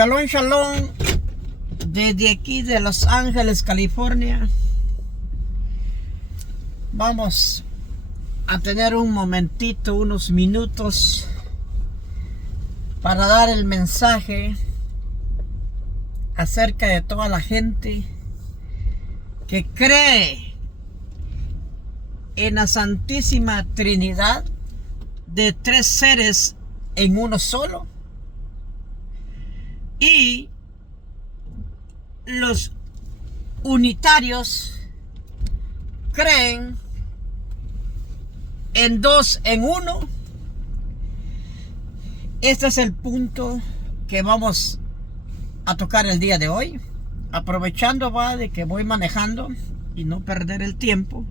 Shalom, shalom, desde aquí de Los Ángeles, California. Vamos a tener un momentito, unos minutos para dar el mensaje acerca de toda la gente que cree en la Santísima Trinidad de tres seres en uno solo, y los unitarios creen en dos en uno. Este es el punto que vamos a tocar el día de hoy, aprovechando de que voy manejando y no perder el tiempo.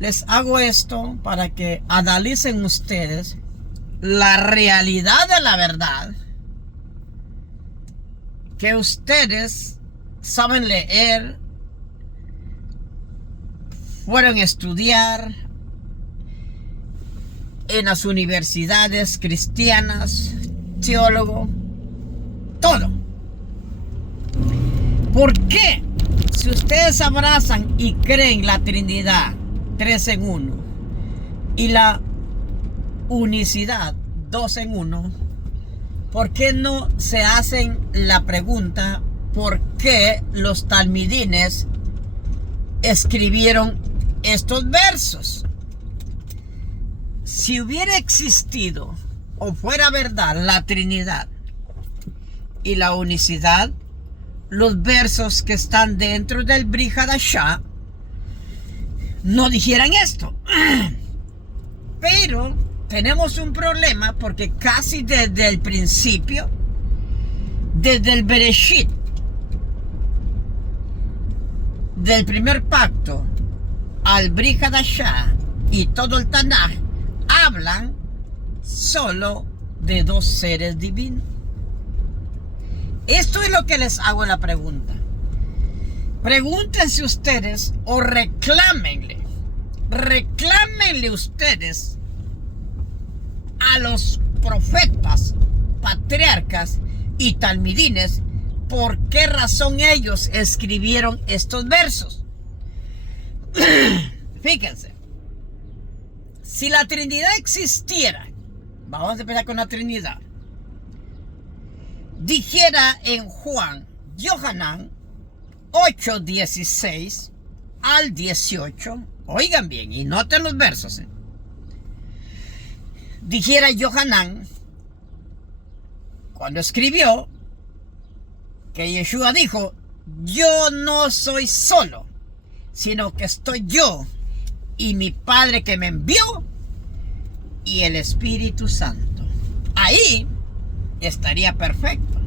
Les hago esto para que analicen ustedes la realidad de la verdad, que ustedes saben leer, fueron a estudiar en las universidades cristianas, teólogo, todo. ¿Por qué? Si ustedes abrazan y creen la Trinidad, tres en uno, y la unicidad, dos en uno, ¿por qué no se hacen la pregunta por qué los talmidines escribieron estos versos? Si hubiera existido o fuera verdad la Trinidad y la unicidad, los versos que están dentro del Brit Hadashah no dijeran esto. Pero tenemos un problema porque casi desde el principio, desde el Bereshit, del primer pacto al Brit Hadashah y todo el Tanaj, hablan solo de dos seres divinos. Esto es lo que les hago la pregunta. Pregúntense ustedes o reclámenle ustedes a los profetas, patriarcas y talmidines por qué razón ellos escribieron estos versos. Fíjense, si la Trinidad existiera, vamos a empezar con la Trinidad, dijera en Juan, Yohanan 8:16 al 18, oigan bien y noten los versos, dijera Yohanan, cuando escribió, que Yeshua dijo: yo no soy solo, sino que estoy yo y mi Padre que me envió y el Espíritu Santo. Ahí estaría perfecto.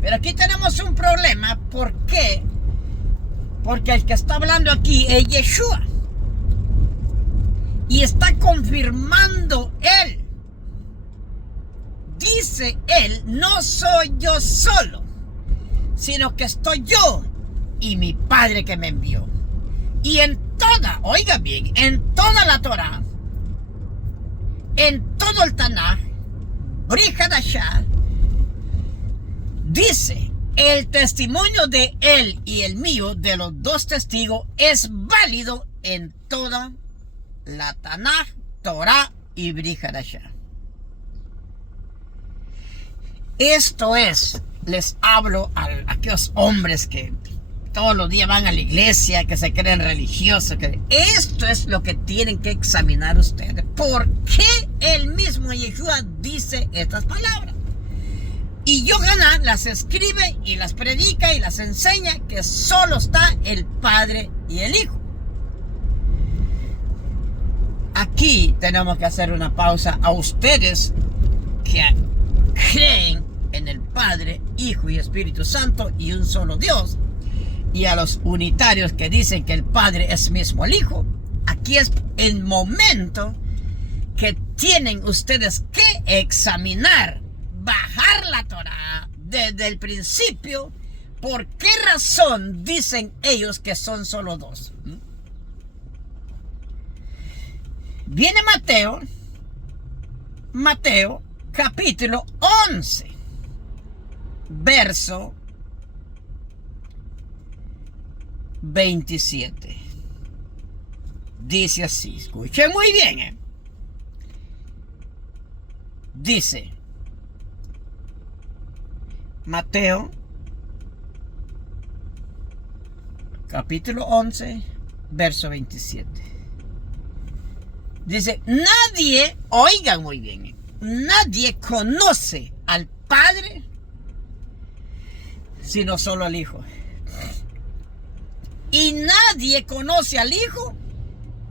Pero aquí tenemos un problema. ¿Por qué? Porque el que está hablando aquí es Yeshua. Y está confirmando él. Dice él: no soy yo solo, sino que estoy yo y mi Padre que me envió. Y en toda, oiga bien, en toda la Torah, en todo el Tanaj, Brit Hadashah, dice: el testimonio de él y el mío, de los dos testigos, es válido en toda la Tanaj, Torah y Brit Hadashah. Esto es, les hablo a aquellos hombres que todos los días van a la iglesia, que se creen religiosos. Esto es lo que tienen que examinar ustedes. ¿Por qué el mismo Yeshua dice estas palabras? Y Yohanan las escribe y las predica y las enseña que solo está el Padre y el Hijo. Aquí tenemos que hacer una pausa a ustedes que creen en el Padre, Hijo y Espíritu Santo y un solo Dios, y a los unitarios que dicen que el Padre es mismo el Hijo. Aquí es el momento que tienen ustedes que examinar, bajar la Torah desde el principio. ¿Por qué razón dicen ellos que son solo dos? Viene Mateo capítulo 11. verso 27. Dice así, escuchen muy bien. Dice Mateo capítulo 11, verso 27. Dice, nadie, oigan muy bien, nadie conoce al Padre sino solo al Hijo. Y nadie conoce al Hijo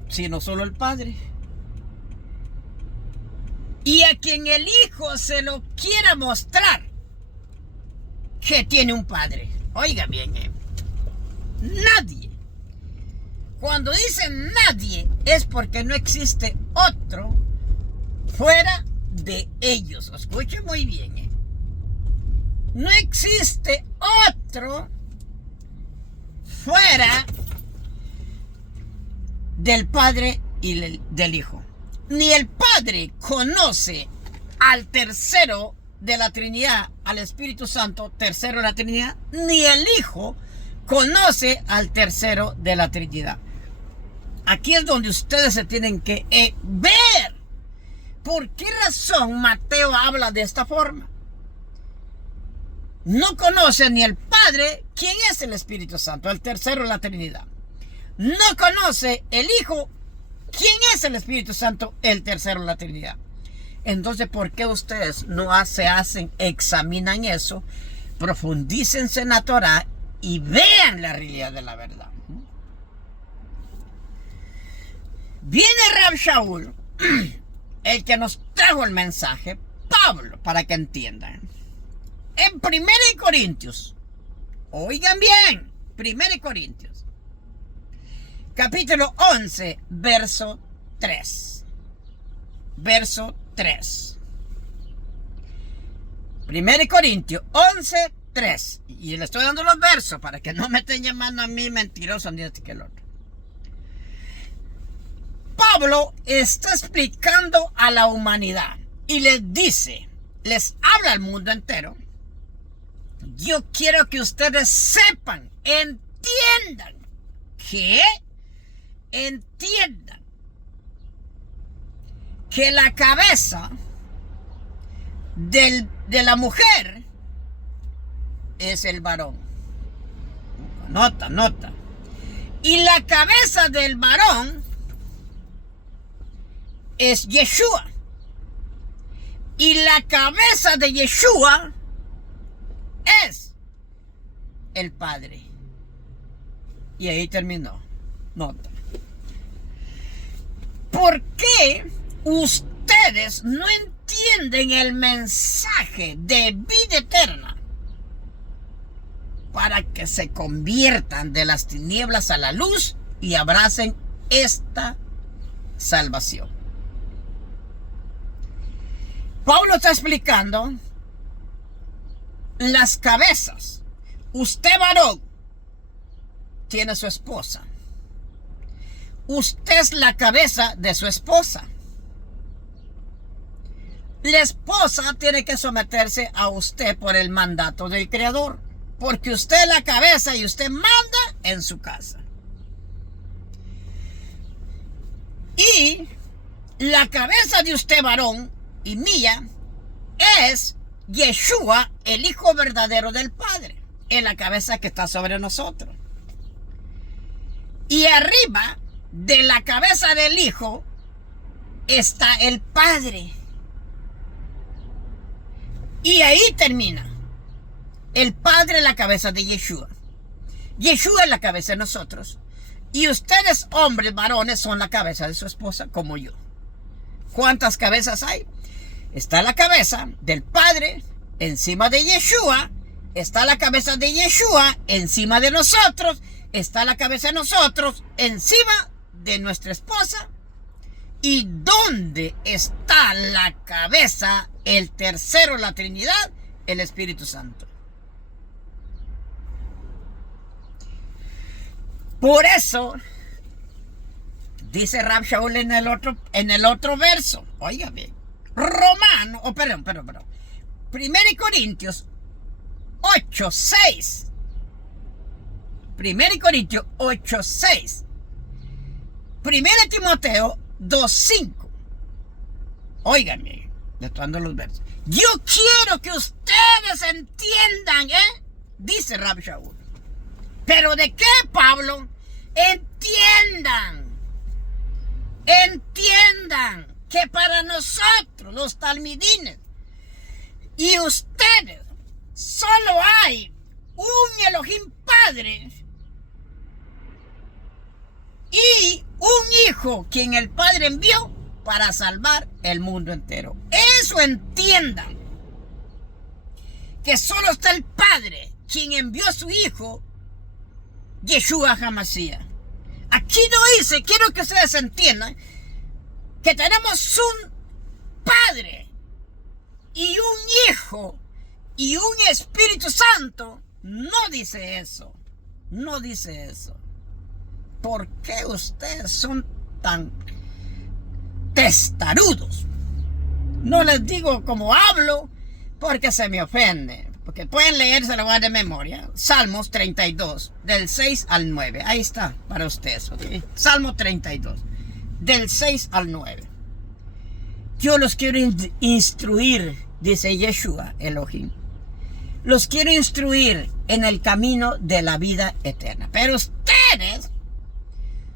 sino solo el Padre. Y a quien el Hijo se lo quiera mostrar que tiene un Padre. Oiga bien, nadie. Cuando dicen nadie es porque no existe otro fuera de ellos. Escuchen muy bien. No existe otro fuera del Padre y del Hijo. Ni el Padre conoce al tercero de la Trinidad, al Espíritu Santo, tercero de la Trinidad, ni el Hijo conoce al tercero de la Trinidad. Aquí es donde ustedes se tienen que ver. ¿Por qué razón Mateo habla de esta forma? No conoce ni el Padre, ¿quién es el Espíritu Santo? El tercero de la Trinidad. No conoce el Hijo, ¿quién es el Espíritu Santo? El tercero de la Trinidad. Entonces, ¿por qué ustedes no examinan eso, profundícense en la Torah y vean la realidad de la verdad? Viene Rab Shaul, el que nos trajo el mensaje, Pablo, para que entiendan. En 1 Corintios, oigan bien, 1 Corintios, capítulo 11, verso 3. Verso 3. 1 Corintios 11, 3. Y le estoy dando los versos para que no me estén llamando a mí mentiroso ni este que el otro. Pablo está explicando a la humanidad y les dice, les habla al mundo entero. Yo quiero que ustedes sepan, entiendan, que la cabeza de la mujer es el varón. Nota. Y la cabeza del varón es Yeshua. Y la cabeza de Yeshua es el Padre. Y ahí terminó. Nota. ¿Por qué ustedes no entienden el mensaje de vida eterna para que se conviertan de las tinieblas a la luz y abracen esta salvación? Pablo está explicando las cabezas. Usted, varón, tiene su esposa. Usted es la cabeza de su esposa. La esposa tiene que someterse a usted por el mandato del Creador, porque usted es la cabeza y usted manda en su casa. Y la cabeza de usted, varón, y mía, es Yeshua, el Hijo verdadero del Padre. Es la cabeza que está sobre nosotros. Y arriba de la cabeza del Hijo está el Padre. Y ahí termina. El Padre es la cabeza de Yeshua. Yeshua es la cabeza de nosotros. Y ustedes, hombres, varones, son la cabeza de su esposa, como yo. ¿Cuántas cabezas hay? Está la cabeza del Padre encima de Yeshua. Está la cabeza de Yeshua encima de nosotros. Está la cabeza de nosotros encima de nuestra esposa. ¿Y dónde está la cabeza, el tercero de la Trinidad? El Espíritu Santo. Por eso dice Rab Shaul en el otro verso. Oiga bien. 1 Corintios 8:6. 1 Corintios 8:6. 1 Timoteo 2:5. Óiganme, estoy los versos. Yo quiero que ustedes entiendan, dice Rab Shaul. ¿Pero de qué, Pablo? Entiendan que para nosotros, los talmidines, y ustedes, solo hay un Elohim Padre y un Hijo quien el Padre envió para salvar el mundo entero. Eso entiendan. Que solo está el Padre quien envió a su Hijo, Yeshua HaMashiach. Aquí no dice, quiero que ustedes entiendan, que tenemos un Padre y un Hijo y un Espíritu Santo. No dice eso. No dice eso. ¿Por qué ustedes son tan testarudos? No les digo como hablo porque se me ofende. Porque pueden leerse la de memoria. Salmos 32, del 6 al 9. Ahí está para ustedes. ¿Okay? Salmo 32, del 6 al 9. Yo los quiero instruir, dice Yeshua Elohim. Los quiero instruir en el camino de la vida eterna. Pero ustedes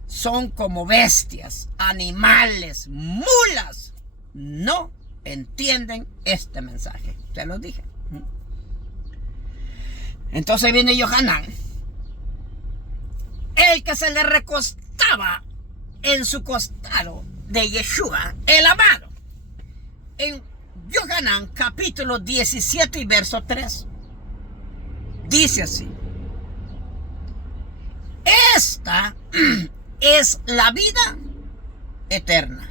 son como bestias, animales, mulas. No entienden este mensaje. Se los dije. Entonces viene Yohanan, el que se le recostaba en su costado de Yeshua, el amado. En Yohanan capítulo 17 y verso 3. Dice así: esta es la vida eterna,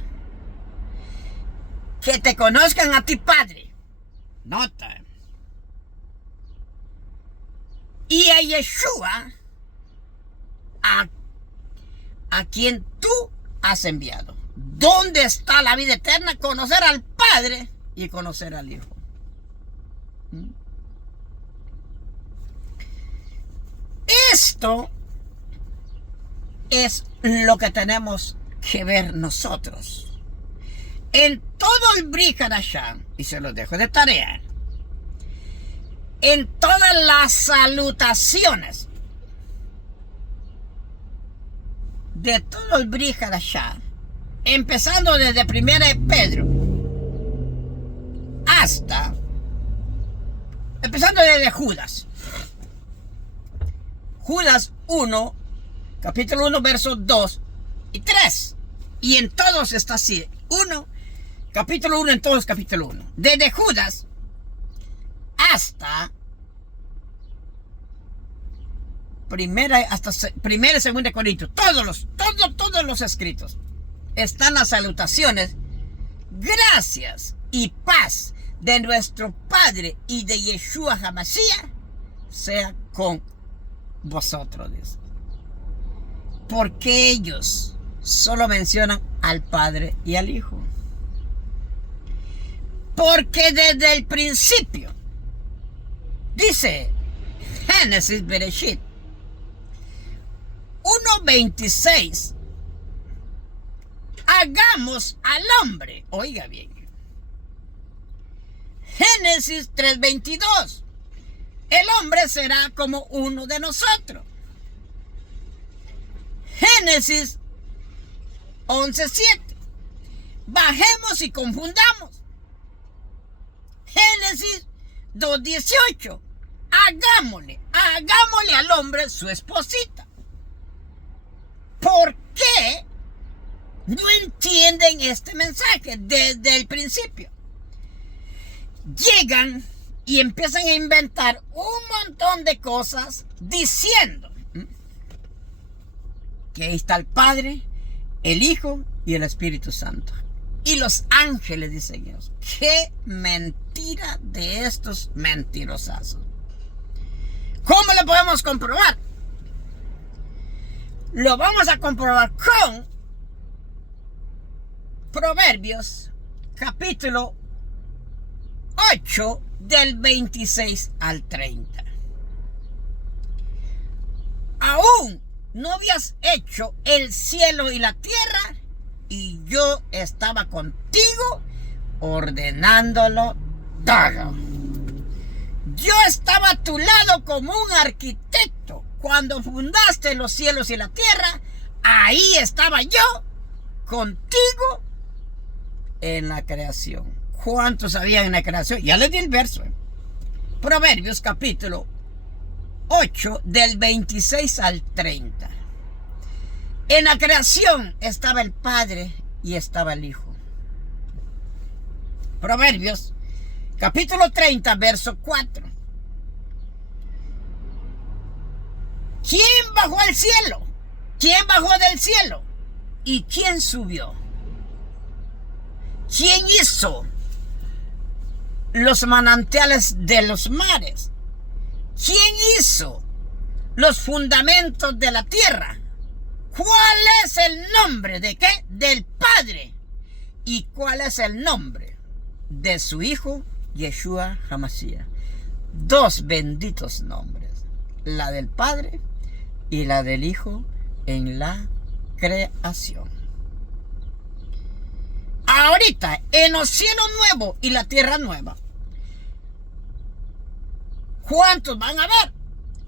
que te conozcan a ti, Padre. Nota. Y a Yeshua, a quien tú has enviado. ¿Dónde está la vida eterna? Conocer al Padre y conocer al Hijo. Esto es lo que tenemos que ver nosotros. En todo el Brit Hadashah, y se los dejo de tarea, en todas las salutaciones de todo el Brit Hadashah, empezando desde 1 Pedro hasta, empezando desde Judas. Judas 1, capítulo 1, versos 2 y 3. Y en todos está así. Capítulo 1, en todos capítulo 1. Desde Judas hasta primera y segunda Corintios, todos los escritos están las salutaciones, gracias y paz de nuestro Padre y de Yeshua HaMashiach sea con vosotros. Porque ellos solo mencionan al Padre y al Hijo. Porque desde el principio, dice Génesis Bereshit 1:26, hagamos al hombre. Oiga bien. Génesis 3:22, el hombre será como uno de nosotros. Génesis 11:7, bajemos y confundamos. Génesis 2:18, hagámosle al hombre su esposita. ¿Por qué no entienden este mensaje desde el principio? Llegan y empiezan a inventar un montón de cosas diciendo que ahí está el Padre, el Hijo y el Espíritu Santo. Y los ángeles, dicen ellos. ¡Qué mentira de estos mentirosazos! ¿Cómo lo podemos comprobar? Lo vamos a comprobar con Proverbios capítulo 8 del 26 al 30. ¿no habías hecho el cielo y la tierra? Y yo estaba contigo ordenándolo todo. Yo estaba a tu lado como un arquitecto. Cuando fundaste los cielos y la tierra, ahí estaba yo contigo en la creación. ¿Cuántos había en la creación? Ya les di el verso. Proverbios capítulo 8 del 26 al 30. En la creación estaba el Padre y estaba el Hijo. Proverbios capítulo 30 verso 4. ¿Quién bajó al cielo? ¿Quién bajó del cielo? ¿Y quién subió? ¿Quién hizo los manantiales de los mares? ¿Quién hizo los fundamentos de la tierra? ¿Cuál es el nombre de qué? Del Padre. ¿Y cuál es el nombre de su Hijo? Yeshua HaMashiach. Dos benditos nombres. La del Padre y la del Hijo en la creación. Ahorita, en los cielos nuevos y la tierra nueva, ¿cuántos van a ver?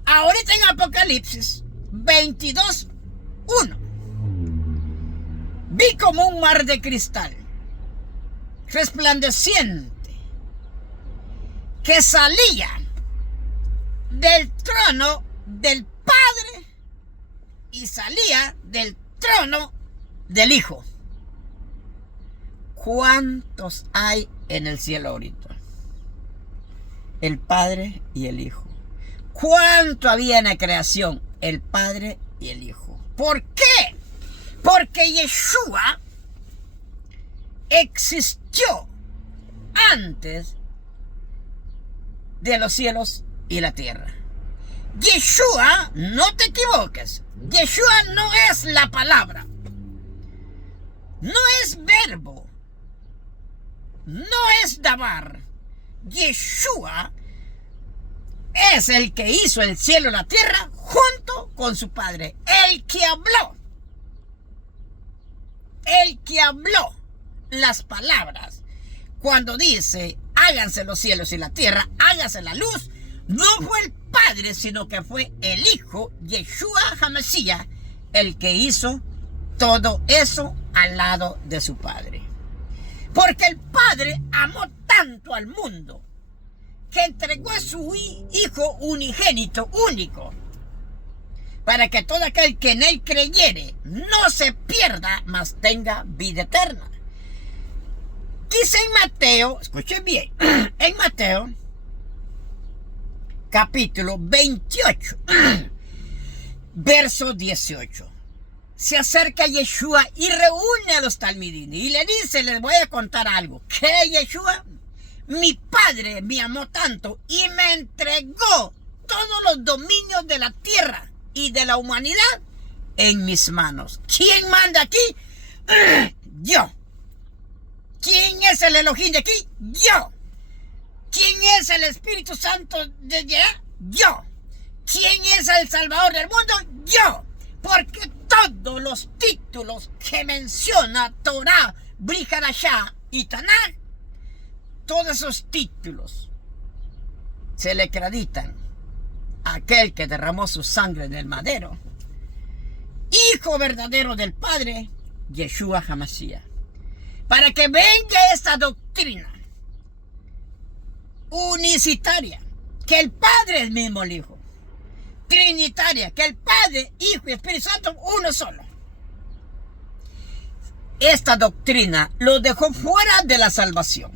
Ahorita en Apocalipsis 22:1. Vi como un mar de cristal, resplandeciente, que salía del trono del Padre y salía del trono del Hijo. ¿Cuántos hay en el cielo ahorita? El Padre y el Hijo. ¿Cuánto había en la creación? El Padre y el Hijo. ¿Por qué? Porque Yeshua existió antes de los cielos y la tierra. Yeshua, no te equivoques, Yeshua no es la palabra, no es verbo, no es dabar. Yeshua es el que hizo el cielo y la tierra junto con su Padre, el que habló las palabras. Cuando dice háganse los cielos y la tierra, hágase la luz, no fue el Padre, sino que fue el Hijo, Yeshua HaMashiach, el que hizo todo eso al lado de su Padre. Porque el Padre amó tanto al mundo que entregó a su Hijo unigénito, único, para que todo aquel que en él creyere no se pierda, mas tenga vida eterna. Dice en Mateo, escuchen bien, en Mateo capítulo 28, verso 18. Se acerca Yeshua y reúne a los talmidim y le dice, les voy a contar algo, que Yeshua, mi Padre me amó tanto y me entregó todos los dominios de la tierra y de la humanidad en mis manos. ¿Quién manda aquí? Yo. ¿Quién es el Elohim de aquí? Yo. ¿Quién es el Espíritu Santo de allá? Yo. ¿Quién es el Salvador del mundo? Yo. Porque todos los títulos que menciona Torah, Brit Hadashah y Tanaj, todos esos títulos se le acreditan a aquel que derramó su sangre en el madero, Hijo verdadero del Padre, Yeshua HaMashiach. Para que venga esta doctrina unicitaria, que el Padre es mismo el Hijo. Trinitaria, que el Padre, Hijo y Espíritu Santo, uno solo. Esta doctrina lo dejó fuera de la salvación.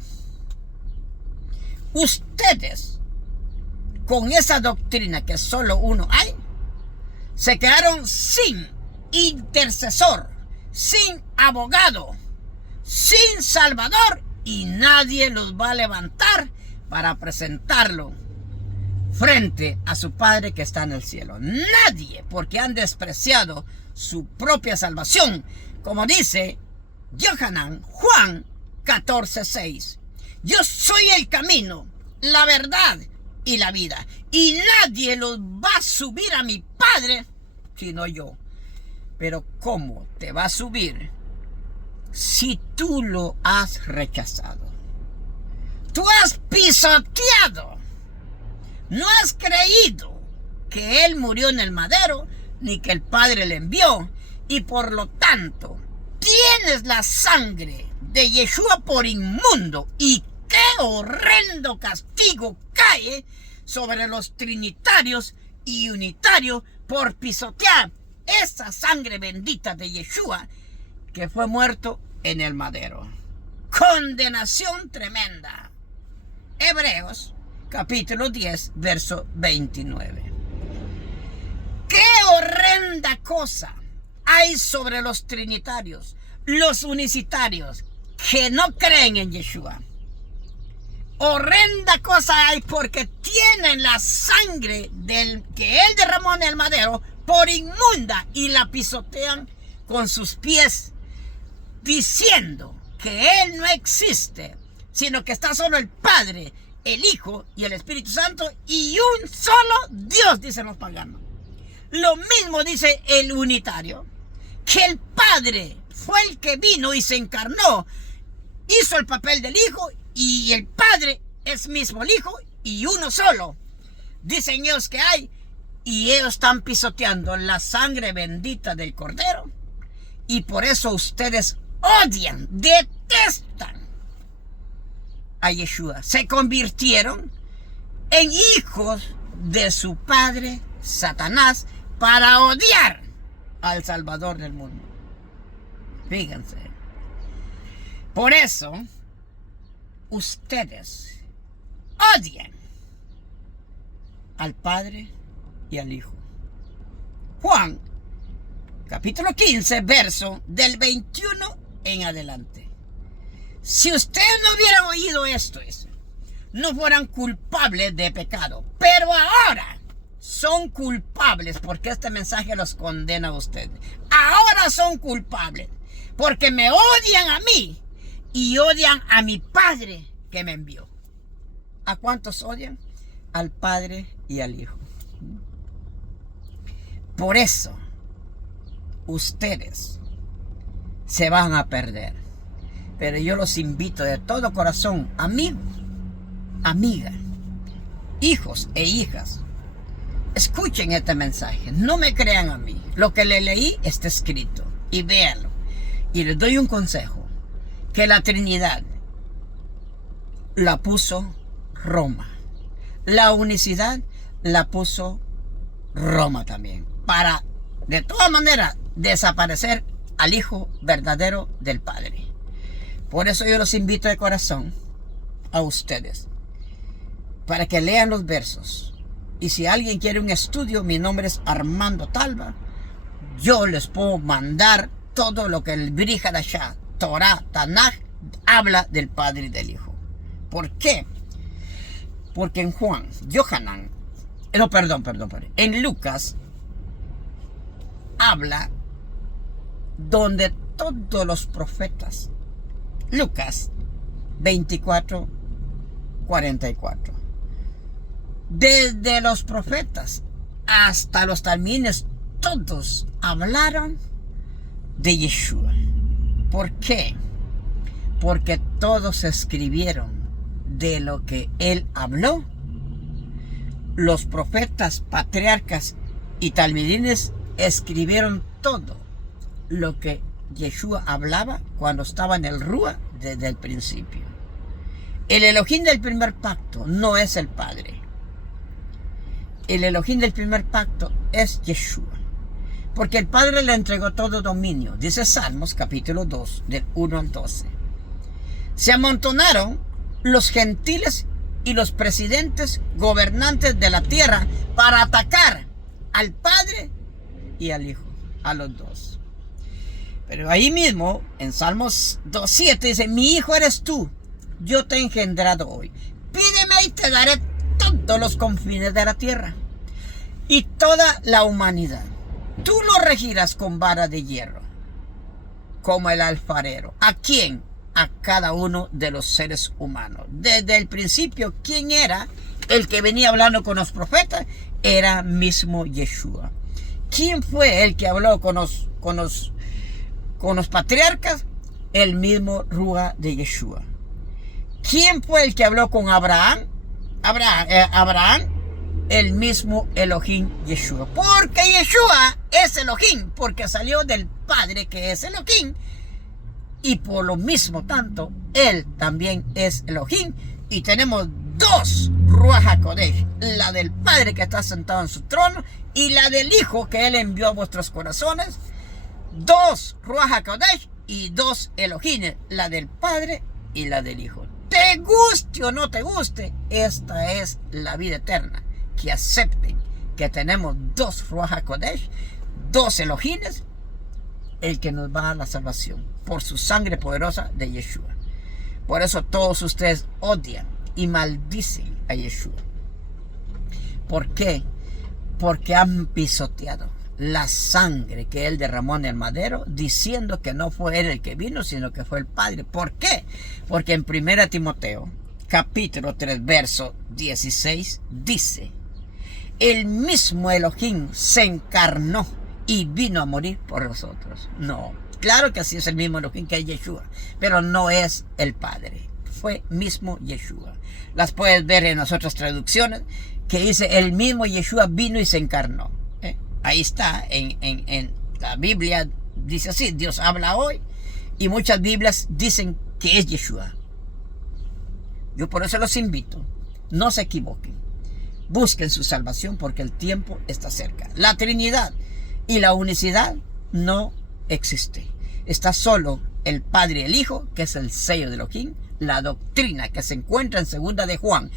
Ustedes, con esa doctrina que solo uno hay, se quedaron sin intercesor, sin abogado, sin salvador, y nadie los va a levantar para presentarlo frente a su Padre que está en el cielo. Nadie, porque han despreciado su propia salvación, como dice Yohanan, Juan 14:6. Yo soy el camino, la verdad y la vida, y nadie los va a subir a mi Padre sino yo. Pero ¿cómo te va a subir si tú lo has rechazado? Tú has pisoteado. No has creído que Él murió en el madero, ni que el Padre le envió. Y por lo tanto, tienes la sangre de Yeshua por inmundo. Y qué horrendo castigo cae sobre los trinitarios y unitarios por pisotear esa sangre bendita de Yeshua que fue muerto en el madero. Condenación tremenda. Hebreos capítulo 10 verso 29. Qué horrenda cosa hay sobre los trinitarios, los unicitarios que no creen en Yeshua. Horrenda cosa hay porque tienen la sangre que Él derramó en el madero por inmunda y la pisotean con sus pies, diciendo que Él no existe, sino que está solo el Padre, el Hijo y el Espíritu Santo, y un solo Dios, dicen los paganos. Lo mismo dice el unitario, que el Padre fue el que vino y se encarnó, hizo el papel del Hijo, y el Padre es mismo el Hijo y uno solo. Dicen ellos que hay, y ellos están pisoteando la sangre bendita del Cordero, y por eso ustedes odian, detestan a Yeshua. Se convirtieron en hijos de su padre Satanás para odiar al Salvador del mundo. Fíjense. Por eso ustedes odian al Padre y al Hijo. Juan capítulo 15 verso del 21 en adelante. Si ustedes no hubieran oído esto, no fueran culpables de pecado, pero ahora son culpables porque este mensaje los condena a ustedes. Ahora son culpables porque me odian a mí y odian a mi Padre que me envió. ¿A cuántos odian? Al Padre y al Hijo. Por eso ustedes se van a perder. Pero yo los invito de todo corazón, amigos, amigas, hijos e hijas, escuchen este mensaje. No me crean a mí. Lo que le leí está escrito. Y véanlo. Y les doy un consejo. Que la Trinidad la puso Roma. La unicidad la puso Roma también. Para, de todas maneras, desaparecer al Hijo verdadero del Padre. Por eso yo los invito de corazón a ustedes. Para que lean los versos. Y si alguien quiere un estudio, mi nombre es Armando Talva. Yo les puedo mandar todo lo que el Brit Hadashah, Torah, Tanaj, habla del Padre y del Hijo. ¿Por qué? Porque en en Lucas habla donde todos los profetas, Lucas 24, 44. Desde los profetas hasta los talmines, todos hablaron de Yeshua. ¿Por qué? Porque todos escribieron de lo que Él habló. Los profetas, patriarcas y talmidines escribieron todo lo que Yeshua hablaba cuando estaba en el Rúa desde el principio. El Elohim del primer pacto no es el Padre. El Elohim del primer pacto es Yeshua. Porque el Padre le entregó todo dominio. Dice Salmos capítulo 2 del 1 al 12. Se amontonaron los gentiles y los presidentes gobernantes de la tierra para atacar al Padre y al Hijo, a los dos. Pero ahí mismo, en Salmos 2.7 dice: mi hijo eres tú, yo te he engendrado hoy. Pídeme y te daré todos los confines de la tierra y toda la humanidad. Tú lo regirás con vara de hierro, como el alfarero. ¿A quién? A cada uno de los seres humanos. Desde el principio, ¿quién era el que venía hablando con los profetas? Era mismo Yeshua. ¿Quién fue el que habló con con los patriarcas, el mismo Ruach de Yeshua. ¿Quién fue el que habló con Abraham? Abraham, el mismo Elohim Yeshua. Porque Yeshua es Elohim, porque salió del Padre que es Elohim. Y por lo mismo tanto, Él también es Elohim. Y tenemos dos Ruach HaKodesh, la del Padre que está sentado en su trono y la del Hijo que Él envió a vuestros corazones. Dos Ruach HaKodesh y dos Elohim, la del Padre y la del Hijo. Te guste o no te guste, esta es la vida eterna. Que acepten que tenemos dos Ruach HaKodesh, dos Elohines, el que nos va a la salvación por su sangre poderosa de Yeshua. Por eso todos ustedes odian y maldicen a Yeshua. ¿Por qué? Porque han pisoteado la sangre que Él derramó en el madero, diciendo que no fue Él el que vino, sino que fue el Padre. ¿Por qué? Porque en 1 Timoteo, capítulo 3, verso 16, dice: el mismo Elohim se encarnó y vino a morir por nosotros. No, claro que sí es el mismo Elohim que es Yeshua, pero no es el Padre. Fue mismo Yeshua. Las puedes ver en las otras traducciones que dice: el mismo Yeshua vino y se encarnó. Ahí está, en la Biblia dice así, Dios habla hoy, y muchas Biblias dicen que es Yeshua. Yo por eso los invito, no se equivoquen, busquen su salvación porque el tiempo está cerca. La Trinidad y la unicidad no existe. Está solo el Padre y el Hijo, que es el sello de Elohim, la doctrina que se encuentra en Segunda de Juan,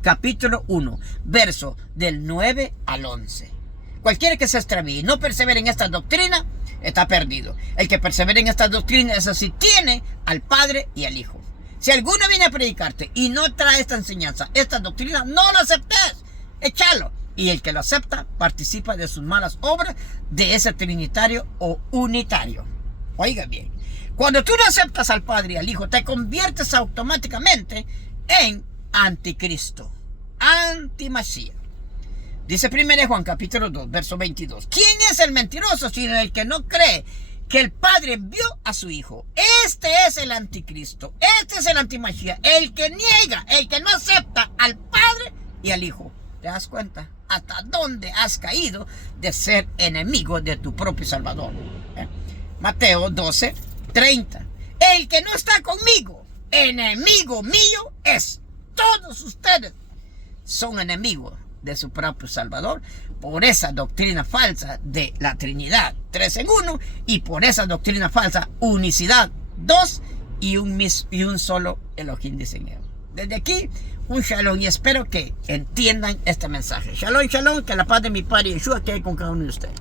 capítulo 1, verso del 9 al 11. Cualquiera que se extravíe y no persevere en esta doctrina, está perdido. El que persevere en esta doctrina, es así, tiene al Padre y al Hijo. Si alguno viene a predicarte y no trae esta enseñanza, esta doctrina, no lo aceptes, échalo. Y el que lo acepta, participa de sus malas obras de ese trinitario o unitario. Oiga bien, cuando tú no aceptas al Padre y al Hijo, te conviertes automáticamente en anticristo, antimasías. Dice 1 Juan capítulo 2, verso 22. ¿Quién es el mentiroso sino el que no cree que el Padre envió a su Hijo? Este es el anticristo, este es el antimasías, el que niega, el que no acepta al Padre y al Hijo. ¿Te das cuenta hasta dónde has caído de ser enemigo de tu propio Salvador? Mateo 12, 30. El que no está conmigo, enemigo mío es. Todos ustedes son enemigos de su propio Salvador por esa doctrina falsa de la Trinidad 3 en 1 y por esa doctrina falsa unicidad 2 y un solo Elohim, dicen ellos. Desde aquí, un shalom, y espero que entiendan este mensaje. Shalom, shalom, que la paz de mi Padre Yeshua quede con cada uno de ustedes.